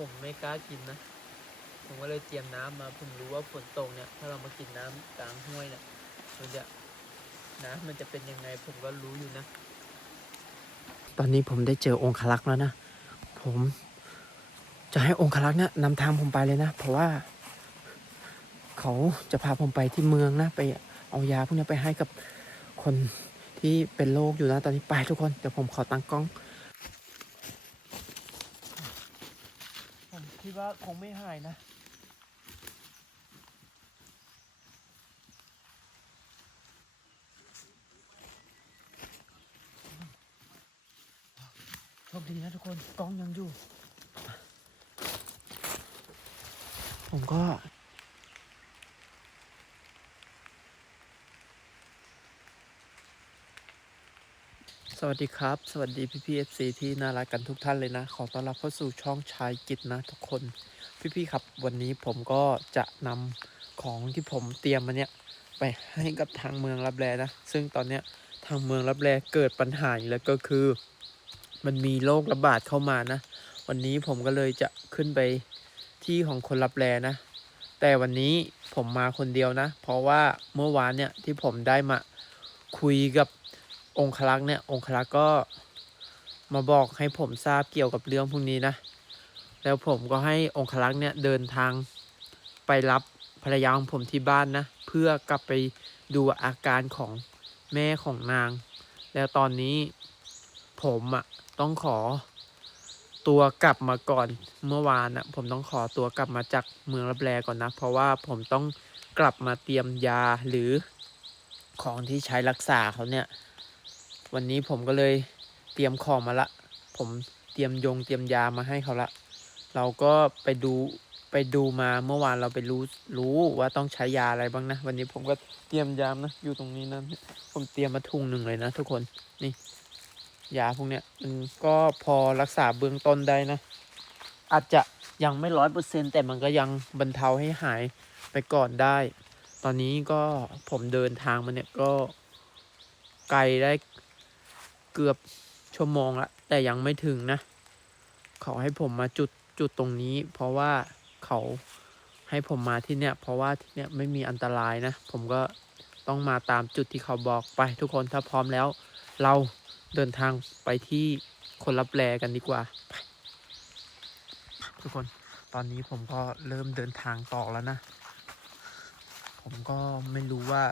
ผมไม่กล้ากินนะ ผมก็เลยเตรียมน้ำมา ผมรู้ว่าฝนตกเนี่ย ถ้าเรามากินน้ำกลางห้วยเนี่ยมันจะน้ำมันจะเป็นยังไงผมก็รู้อยู่นะ ตอนนี้ผมได้เจอองคลักษ์แล้วนะ ผมจะให้องคลักษ์เนี่ยนำทางผมไปเลยนะ เพราะว่า เขาจะพาผมไปที่เมืองนะ ไปเอายาพวกนี้ไปให้กับคนที่เป็นโรคอยู่นะ ตอนนี้ไปทุกคน เดี๋ยวผมขอตั้งกล้อง ผมคิด ว่าคงไม่หายนะ โชคดีนะทุกคนกล้องยังอยู่ ผมก็ สวัสดีครับ สวัสดีพี่พีเอฟซีที่น่ารักกันทุกท่านเลยนะ ขอต้อนรับเข้าสู่ช่องชายกิจนะทุกคน พี่ๆครับ วันนี้ผมก็จะนำของที่ผมเตรียมมาเนี่ยไปให้กับทางเมืองรับแลนะ ซึ่งตอนเนี้ยทางเมืองรับแลเกิดปัญหาอีกแล้วก็คือ มันมีโรคระบาดเข้ามานะ วันนี้ผมก็เลยจะขึ้นไปที่ของคนรับแลนะ แต่วันนี้ผมมาคนเดียวนะ เพราะว่าเมื่อวานเนี่ยที่ผมได้มาคุยกับ องคลักษ์เนี่ยองคลักษ์ก็มาบอกให้ผมทราบเกี่ยวกับเรื่องพวกนี้นะ แล้วผมก็ให้องคลักษ์เนี่ยเดินทางไปรับภรรยาของผมที่บ้านนะ เพื่อกลับไปดูอาการของแม่ของนาง แล้วตอนนี้ผมอะ่ะต้องขอตัวกลับมาก่อนเมื่อวานอะผมต้องขอตัวกลับมาจากเมืองรับแลก่อนนะ เพราะว่าผมต้องกลับมาเตรียมยาหรือของที่ใช้รักษาเขาเนี่ย วันนี้ผมก็เลยเตรียมของมาละ ผมเตรียมยงเตรียมยามาให้เขาละ เราก็ไปดูไปดูมาเมื่อวานเราไปรู้รู้ว่าต้องใช้ยาอะไรบ้างนะ วันนี้ผมก็เตรียมยามนะ อยู่ตรงนี้นะผมเตรียมมาถุงหนึ่งเลยนะทุกคนนี่ยาพวกเนี้ยมันก็พอรักษาเบื้องต้นได้นะ อาจจะยังไม่ร้อยเปอร์เซ็นแต่มันก็ยังบรรเทาให้หายไปก่อนได้ ตอนนี้ก็ผมเดินทางมาเนี่ยก็ไกลได้ กือบชั่วโมงละแต่ยังไม่ถึงนะ เขาให้ผมมาจุดจุดตรงนี้ เพราะว่าเขาให้ผมมาที่เนี่ย เพราะว่าที่เนี่ยไม่มีอันตรายนะ ผมก็ต้องมาตามจุดที่เขาบอกไปทุกคนถ้าพร้อมแล้ว เราเดินทางไปที่คนรับแลกันดีกว่าทุกคนตอนนี้ผมก็เริ่มเดินทางต่อแล้วนะ ผมก็ไม่รู้ว่า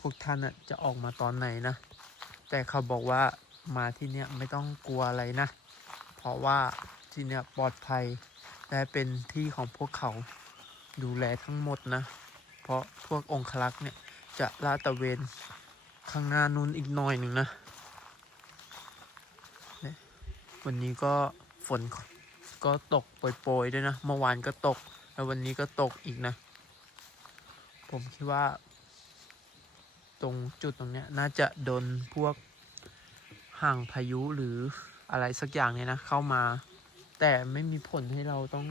พวกท่านน่ะจะออกมาตอนไหนนะ แต่เขาบอกว่ามาที่เนี่ยไม่ต้องกลัวอะไรนะ เพราะว่าที่เนี่ยปลอดภัยและเป็นที่ของพวกเขาดูแลทั้งหมดนะ เพราะพวกองคลักษ์เนี่ยจะลาดตะเวนข้างหน้านู้นอีกหน่อยหนึ่งนะ วันนี้ก็ฝนก็ตกโปรยๆด้วยนะ เมื่อวานก็ตก แล้ววันนี้ก็ตกอีกนะ ผมคิดว่า ตรงจุดตรงเนี้ยน่าจะโดนพวกห่างพายุหรืออะไรสักอย่างเนี่ยนะเข้ามา แต่ไม่มีผลให้เราต้อง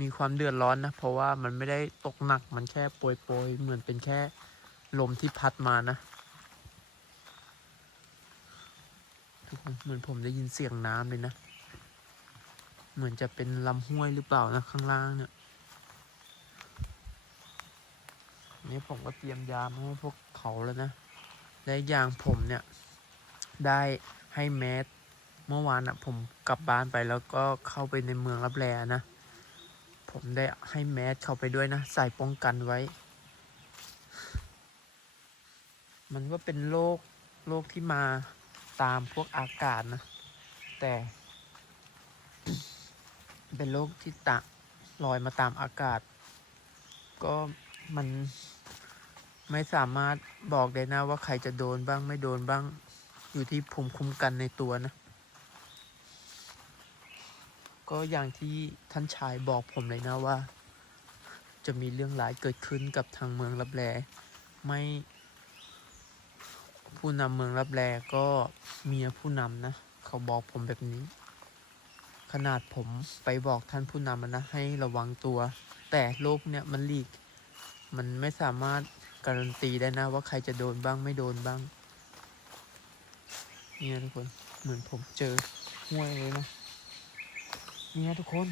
มีความเดือดร้อนนะ เพราะว่ามันไม่ได้ตกหนักมันแค่โปรยๆเหมือนเป็นแค่ลมที่พัดมานะ ทุกคนเหมือนผมได้ยินเสียงน้ำเลยนะ เหมือนจะเป็นลำห้วยหรือเปล่านะข้างล่างเนี่ย นี่ผมก็เตรียมยามาให้พวกเขาแล้วนะและอีกอย่างผมเนี่ย ได้ให้แมสเมื่อวานอะผมกลับบ้านไปแล้วก็เข้าไปในเมืองรับแลนะ ผมได้ให้แมสเข้าไปด้วยนะ ใส่ป้องกันไว้ มันก็เป็นโรคโรคที่มาตามพวกอากาศนะ แต่ เป็นโรคที่ตะลอยมาตามอากาศ ก็มัน ไม่สามารถบอกได้นะว่าใครจะโดนบ้างไม่โดนบ้าง อยู่ที่ภูมิคุ้มกันในตัวนะ ก็อย่างที่ท่านชายบอกผมเลยนะว่า จะมีเรื่องร้ายเกิดขึ้นกับทางเมืองรับแลไม่ผู้นำเมืองรับแลก็เมียผู้นำนะ เขาบอกผมแบบนี้ ขนาดผมไปบอกท่านผู้นำนะให้ระวังตัว แต่โรคเนี่ยมันหลีก มันไม่สามารถ การันตีได้นะว่าใครจะโดนบ้างไม่โดนบ้าง เนี่ยทุกคนเหมือนผมเจอห้วยเลยนะเนี่ยทุกคน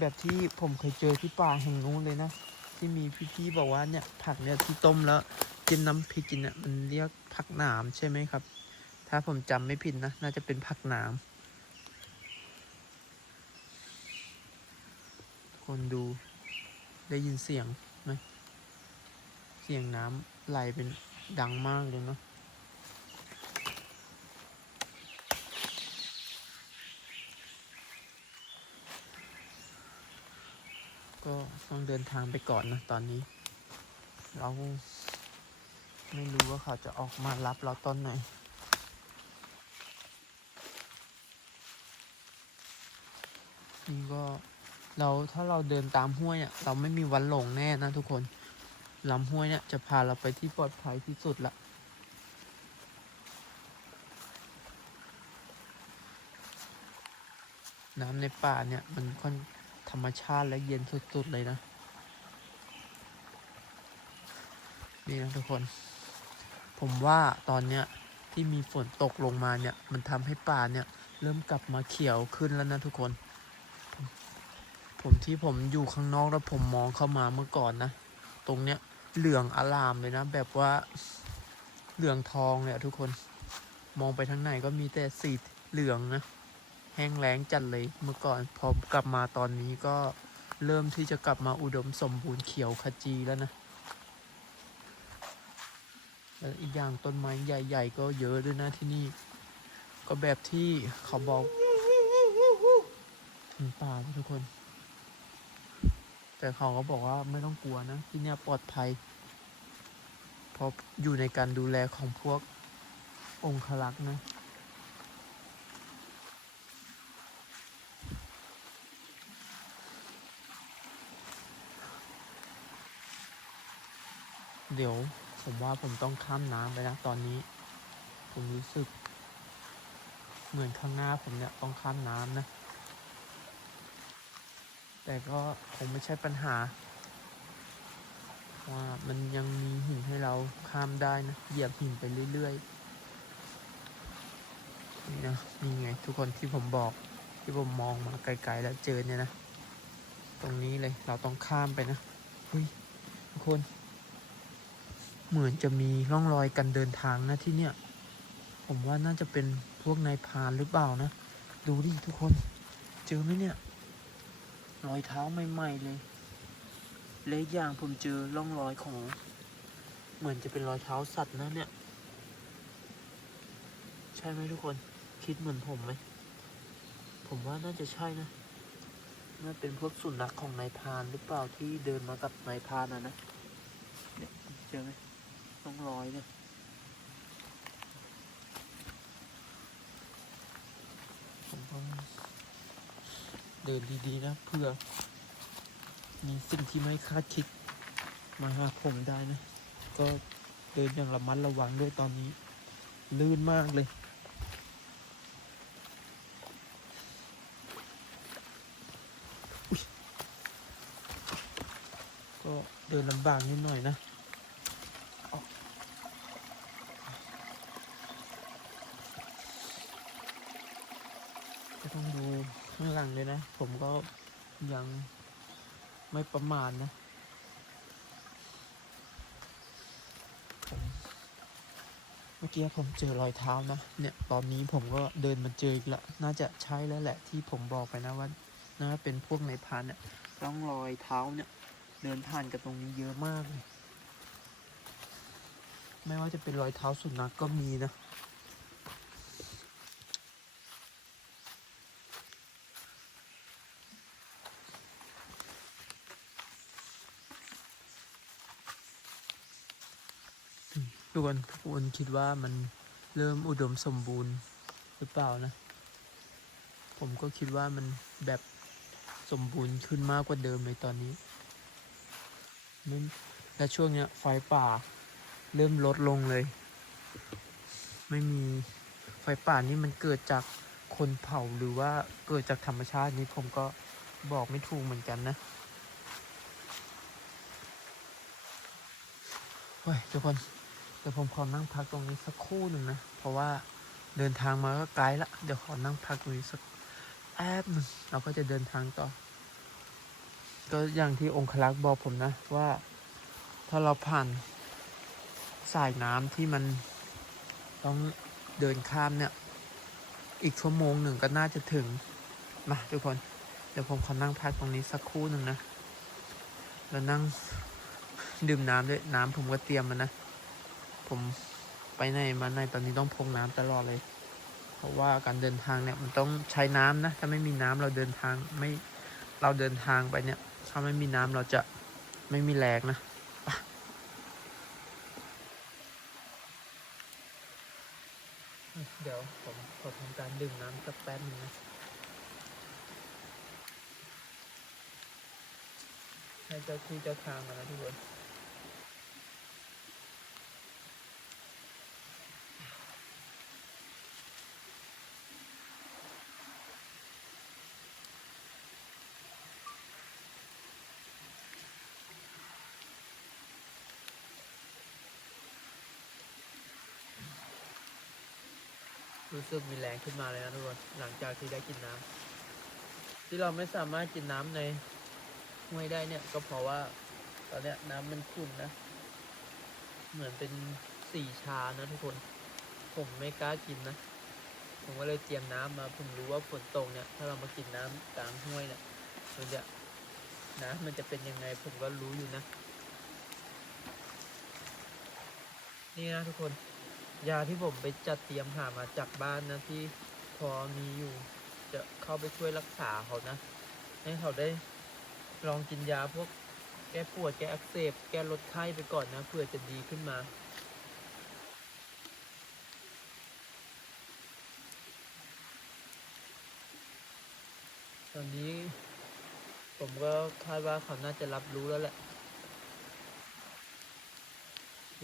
แบบที่ผมเคยเจอที่ป่าแห่งนู้นเลยนะ ที่มีพี่ๆบอกว่าเนี่ยผักเนี่ยที่ต้มแล้วจิ้มน้ำพริกกินเนี่ยมันเรียกผักหนามใช่ไหมครับ ถ้าผมจำไม่ผิดนะ น่าจะเป็นผักหนามทุกคนดูได้ยินเสียง เสียงน้ำไหลเป็นดังมากเลยเนาะก็ต้องเดินทางไปก่อนนะตอนนี้ เราไม่รู้ว่าเขาจะออกมารับเราตอนไหนนี่ก็เราถ้าเราเดินตามห้วยเนี่ยเราไม่มีวันหลงแน่นะทุกคน ลำห้วยเนี่ยจะพาเราไปที่ปลอดภัยที่สุดละน้ำในป่าเนี่ยมันค่อนธรรมชาติและเย็นสุด ๆ เลยนะ นี่นะทุกคน ผมว่าตอนเนี้ยที่มีฝนตกลงมาเนี่ยมันทำให้ป่าเนี่ยเริ่มกลับมาเขียวขึ้นแล้วนะทุกคน ผมผมที่ผมอยู่ข้างนอกแล้วผมมองเข้ามาเมื่อก่อนนะ ตรงเนี้ย เหลืองอลามเลยนะ แบบว่าเหลืองทองเลยทุกคนมองไปทางไหนก็มีแต่สีเหลืองนะ แห้งแล้งจัดเลยเมื่อก่อนพอกลับมาตอนนี้ก็เริ่มที่จะกลับมาอุดมสมบูรณ์เขียวขจีแล้วนะแล้วอีกอย่างต้นไม้ใหญ่ ๆ ก็เยอะด้วยนะที่นี่ ก็แบบที่เขาบอกเป็นป่าทุกคน แต่เขาก็บอกว่าไม่ต้องกลัวนะที่เนี่ยปลอดภัยเพราะอยู่ในการดูแลของพวกองคลักษ์นะเดี๋ยวผมว่าผมต้องข้ามน้ำไปนะตอนนี้ ผมรู้สึก เหมือนข้างหน้าผมเนี่ยต้องข้ามน้ำนะ แต่ก็คงไม่ใช่ปัญหา ว่ามันยังมีหินให้เราข้ามได้นะ เหยียบหินไปเรื่อยๆนี่นะนี่ไงทุกคนที่ผมบอกที่ผมมองมาไกลๆแล้วเจอเนี่ยนะ ตรงนี้เลยเราต้องข้ามไปนะเฮ้ยทุกคน เหมือนจะมีร่องรอยการเดินทางนะที่เนี่ย ผมว่าน่าจะเป็นพวกนายพานหรือเปล่านะ ดูดิทุกคน เจอไหมเนี่ย รอยเท้าใหม่ๆเลยเล็กอย่างผมเจอร่องรอยของ เหมือนจะเป็นรอยเท้าสัตว์นะเนี่ย ใช่ไหมทุกคน คิดเหมือนผมไหม ผมว่าน่าจะใช่นะน่าเป็นพวกสุนัขของนายพานหรือเปล่าที่เดินมากับนายพานอะนะเนี่ยเจอไหมต้องรอยเนี่ยผมต้อง เดินดีๆนะเพื่อ มีสิ่งที่ไม่คาดคิดมาหาผมได้นะ ก็เดินอย่างระมัดระวังด้วยตอนนี้ ลื่นมากเลย ก็เดินลำบากนิดหน่อยนะก็ต้องดู ข้างหลังเลยนะ ผมก็ยังไม่ประมาทนะเมื่อกี้ผมเจอรอยเท้านะ เนี่ยตอนนี้ผมก็เดินมาเจออีกละ น่าจะใช่แล้วแหละที่ผมบอกไปนะว่าน่าเป็นพวกในพรานเนี่ยร่องรอยเท้าเนี่ย เดินผ่านกับตรงนี้เยอะมากเลย ไม่ว่าจะเป็นรอยเท้าสุนัขกก็มีนะ ทุกคนทุกคนคิดว่ามันเริ่มอุดมสมบูรณ์หรือเปล่านะ ผมก็คิดว่ามันแบบสมบูรณ์ขึ้นมากกว่าเดิมในตอนนี้ไม่และช่วงเนี้ยไฟป่าเริ่มลดลงเลย ไม่มีไฟป่านี่มันเกิดจากคนเผาหรือว่าเกิดจากธรรมชาตินี้ผมก็บอกไม่ถูกเหมือนกันนะเฮ้ยทุกคน ดี๋ยวผมขอนั่งพักตรงนี้สักครู่หนึ่งนะ เพราะว่าเดินทางมาก็ไกลละ เดี๋ยวขอนั่งพักตรงนี้สักแอบหนึ่งเราก็จะเดินทางต่อ ก็อย่างที่องคลักษ์บอกผมนะว่า ถ้าเราผ่านสายน้ำที่มันต้องเดินข้ามเนี่ย อีกชั่วโมงหนึ่งก็น่าจะถึง มาทุกคน เดี๋ยวผมขอนั่งพักตรงนี้สักครู่หนึ่งนะ แล้วนั่งดื่มน้ำด้วย น้ำผมก็เตรียมมานะ ผมไปไหนมาไหนตอนนี้ต้องพกน้ำตลอดเลย เพราะว่าการเดินทางเนี่ยมันต้องใช้น้ำนะ ถ้าไม่มีน้ำเราเดินทางไม่เราเดินทางไปเนี่ย ถ้าไม่มีน้ำเราจะไม่มีแรงนะเดี๋ยวผมขอทำการดื่มน้ำสักแป๊บนึงนะให้เจ้าที่เจ้าทางมานะทุกคน รู้สึกมีแรงขึ้นมาเลยนะทุกคนหลังจากที่ได้กินน้ำที่เราไม่สามารถกินน้ำในห้วยได้เนี่ย ก็เพราะว่าตอนเนี้ยน้ำมันขุ่นนะ เหมือนเป็นสีชานะทุกคน ผมไม่กล้ากินนะ ผมก็เลยเตรียมน้ำมาผมรู้ว่าฝนตกเนี่ย ถ้าเรามากินน้ำกลางห้วยเนี่ยมันจะน้ำมันจะเป็นยังไงผมก็รู้อยู่นะ นี่นะทุกคน ยาที่ผมไปจัดเตรียมหามาจากบ้านนะที่พอมีอยู่ จะเข้าไปช่วยรักษาเขานะ ให้เขาได้ลองกินยาพวกแก้ปวดแก้อักเสบ แก้ลดไข้ไปก่อนนะเพื่อจะดีขึ้นมาตอนนี้ผมก็คาดว่าเขาน่าจะรับรู้แล้วแหละ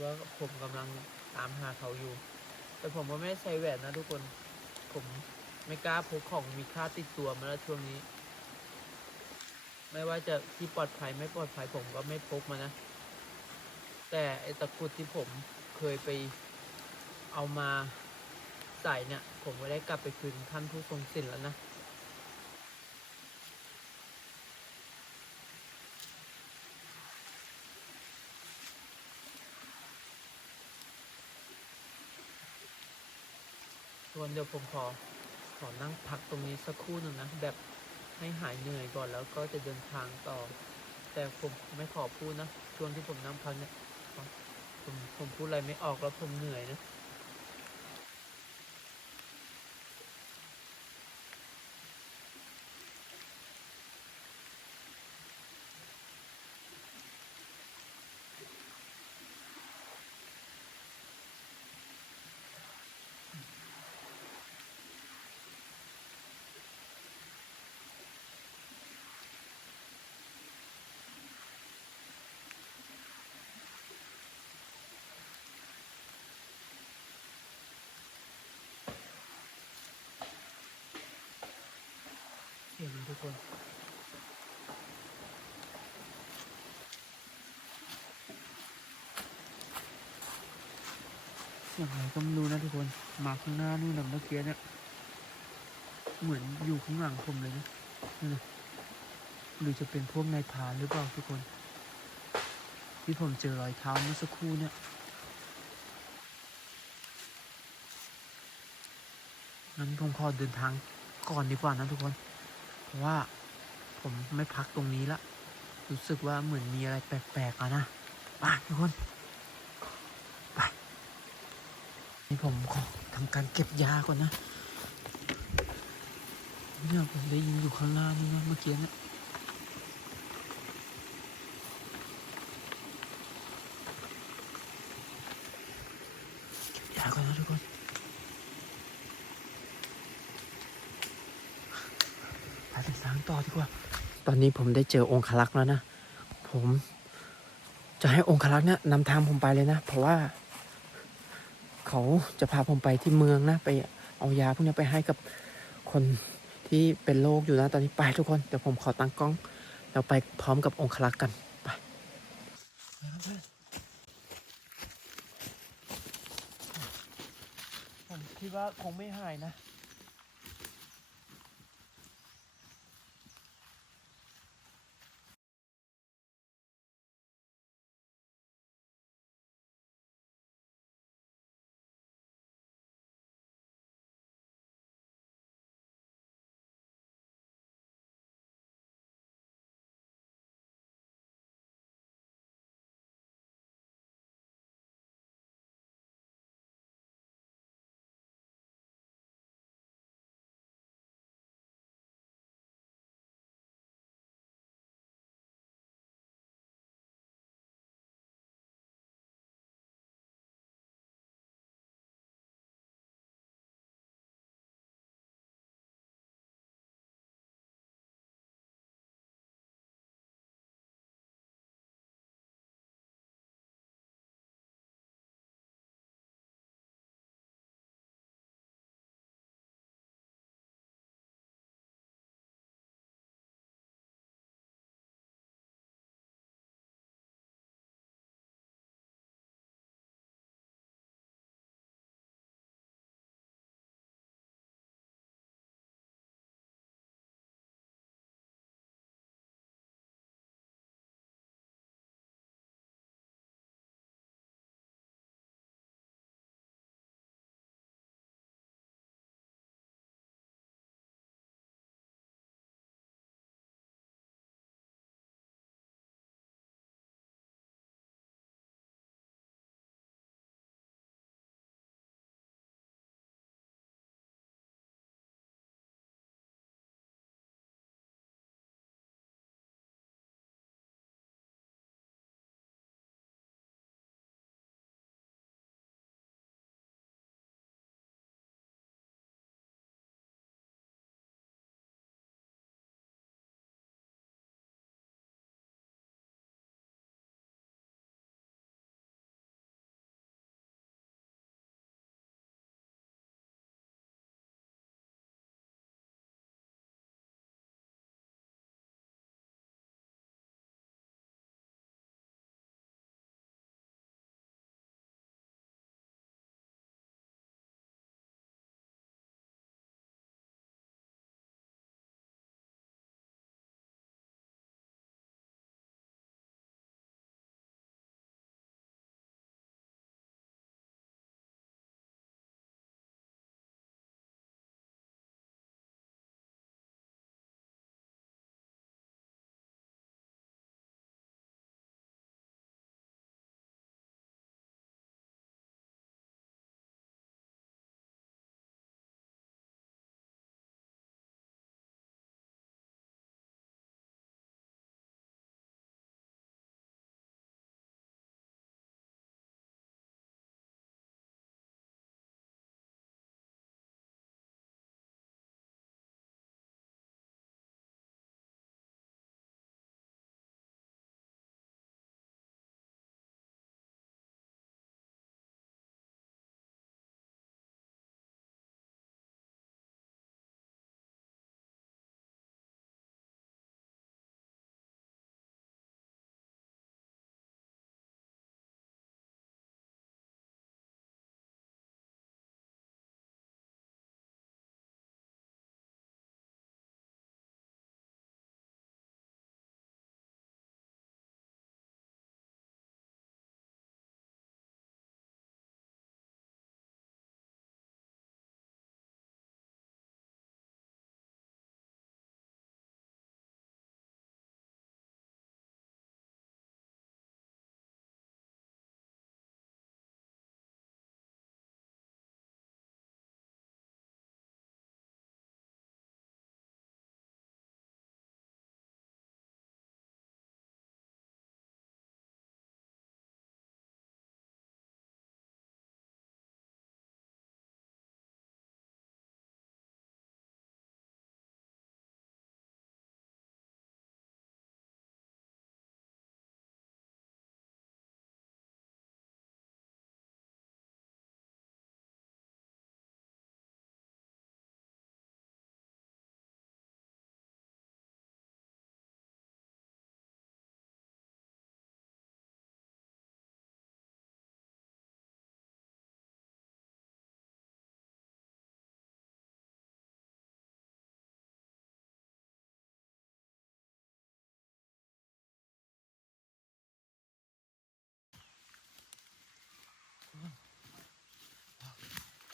ว่าผมกำลัง ตามหาเขาอยู่ แต่ผมก็ไม่ได้ใส่แหวนนะทุกคน ผมไม่กล้าพกของมีค่าติดตัวมาแล้วช่วงนี้ ไม่ว่าจะที่ปลอดภัยไม่ปลอดภัยผมก็ไม่พกมานะ แต่ไอตะกรุดที่ผมเคยไปเอามาใส่เนี่ย ผมก็ได้กลับไปคืนท่านผู้ทรงศีลแล้วนะ วนเดี๋ยวผมขอขอนั่งพักตรงนี้สักครู่หนึ่งนะ แบบให้หายเหนื่อยก่อนแล้วก็จะเดินทางต่อ แต่ผมไม่ขอพูดนะช่วงที่ผมนั่งพักเนี่ยผมผมพูดอะไรไม่ออกแล้วผมเหนื่อยนะ ทุกคนเสียงอะไรก็ไม่รู้นะทุกคน มาข้างหน้านู่นนะเมื่อกี้เนี่ยเหมือนอยู่ข้างหลังผมเลยนะนี่นะหรือจะเป็นพวกนายพรานหรือเปล่าทุกคน ที่ผมเจอรอยเท้าเมื่อสักครู่เนี่ยงั้นผมขอเดินทางก่อนดีกว่านะทุกคน เพราะว่าผมไม่พักตรงนี้ละ รู้สึกว่าเหมือนมีอะไรแปลกๆอะนะไปทุกคนไปนี่ผมขอทำการเก็บยาก่อนนะเนี่ยผมได้ยินอยู่ข้างหน้านี่นะเมื่อกี้เนี่ยเก็บยาก่อนนะทุกคน ไปเป็นสางต่อดีกว่า ตอนนี้ผมได้เจอองคลักษ์แล้วนะ ผมจะให้องคลักษ์เนี่ยนำทางผมไปเลยนะ เพราะว่า เขาจะพาผมไปที่เมืองนะ ไปเอายาพวกนี้ไปให้กับคนที่เป็นโรคอยู่นะ ตอนนี้ไปทุกคน เดี๋ยวผมขอตั้งกล้อง เราไปพร้อมกับองคลักษ์กันไปผมคิดว่าคงไม่หายนะ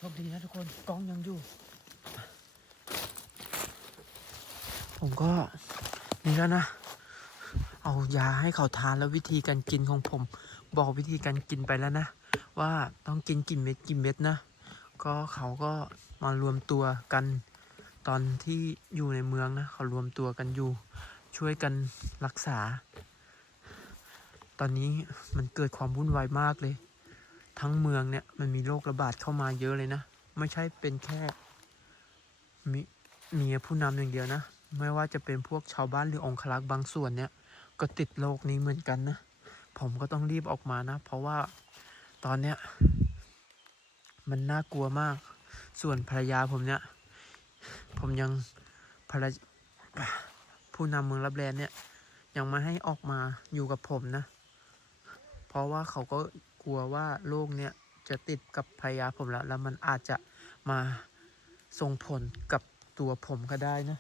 คดีนะทุกคนกล้องยังอยู่ ผมก็นี่แล้วนะ เอายาให้เขาทานแล้ววิธีการกินของผม บอกวิธีการกินไปแล้วนะ ว่าต้องกินกี่เม็ดกี่เม็ดนะ ก็เขาก็มารวมตัวกันตอนที่อยู่ในเมืองนะ เขารวมตัวกันอยู่ ช่วยกันรักษา ตอนนี้มันเกิดความวุ่นวายมากเลย ทั้งเมืองเนี่ยมันมีโรคระบาดเข้ามาเยอะเลยนะ ไม่ใช่เป็นแค่มีมีผู้นำอย่างเดียวนะ ไม่ว่าจะเป็นพวกชาวบ้านหรือองครักษ์บางส่วนเนี่ย ก็ติดโรคนี้เหมือนกันนะ ผมก็ต้องรีบออกมานะ เพราะว่าตอนเนี้ยมันน่ากลัวมาก ส่วนภรรยาผมเนี่ย ผมยังภรรผู้นำเมืองรับแลนเนี่ย ยังไม่ให้ออกมาอยู่กับผมนะ เพราะว่าเขาก็ กลัวว่าโรคเนี้ยจะติดกับภรรยาผมแล้ว แล้วมันอาจจะมาส่งผลกับตัวผมก็ได้นะ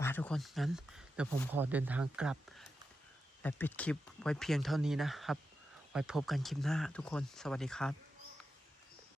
มาทุกคนงั้นเดี๋ยวผมขอเดินทางกลับ และปิดคลิปไว้เพียงเท่านี้นะครับ ไว้พบกันคลิปหน้าทุกคน สวัสดีครับ